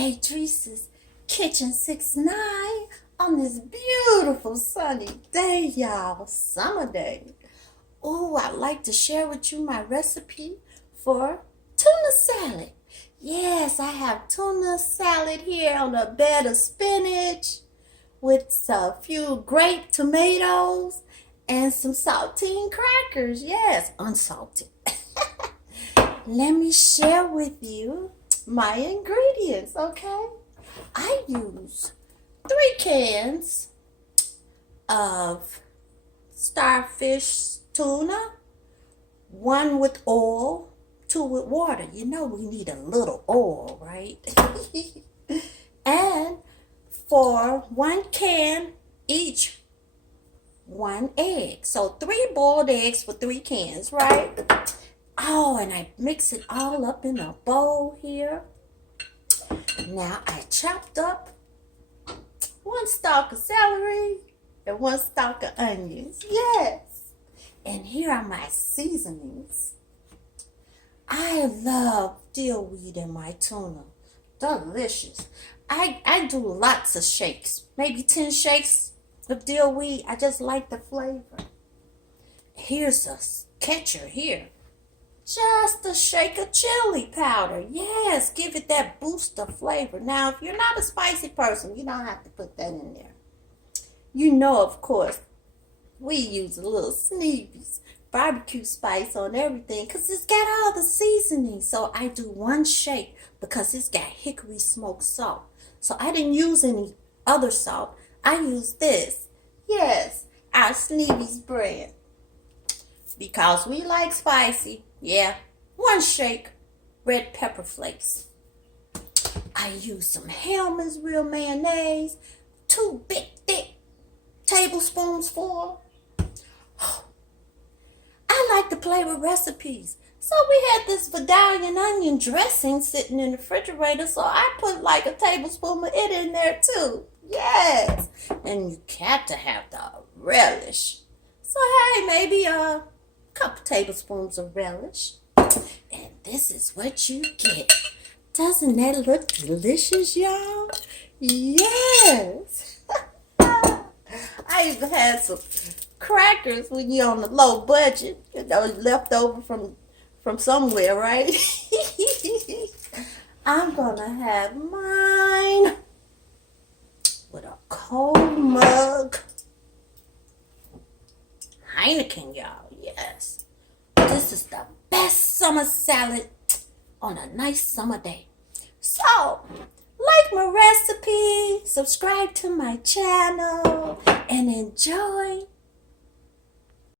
Adrice's Kitchen 6'9" on this beautiful sunny day, y'all. Summer day. Oh, I'd like to share with you my recipe for tuna salad. Yes, I have tuna salad here on a bed of spinach with a few grape tomatoes and some saltine crackers. Yes, unsalted. Let me share with you my ingredients, okay? I use 3 cans of starfish tuna, 1 with oil, 2 with water. You know we need a little oil, right? And for 1 can each, 1 egg. So 3 boiled eggs for 3 cans, right? Oh, and I mix it all up in a bowl here. Now I chopped up 1 stalk of celery and 1 stalk of onions. Yes. And here are my seasonings. I love dill weed in my tuna. Delicious. I do lots of shakes. Maybe 10 shakes of dill weed. I just like the flavor. Here's a catcher here. Just a shake of chili powder. Yes, give it that boost of flavor. Now, if you're not a spicy person, you don't have to put that in there. You know, of course, we use a little Sneevy BBQ spice on everything because it's got all the seasoning. So I do 1 shake because it's got hickory smoked salt. So I didn't use any other salt. I used this. Yes, our Sneevy's brand. Because we like spicy. Yeah, 1 shake red pepper flakes. I use some Heineken mayonnaise, 2 big thick tablespoons full. I like to play with recipes. So we had this Vidalia onion dressing sitting in the refrigerator, so I put like a tablespoon of it in there too. Yes. And you got to have the relish. So hey, maybe a couple tablespoons of relish. And this is what you get. Doesn't that look delicious, y'all? Yes. I even had some crackers when you're on the low budget. You know, left over from somewhere, right? I'm gonna have mine with a cold mug. Heineken, y'all. Yes. This is the best summer salad on a nice summer day. So, like my recipe, subscribe to my channel, and enjoy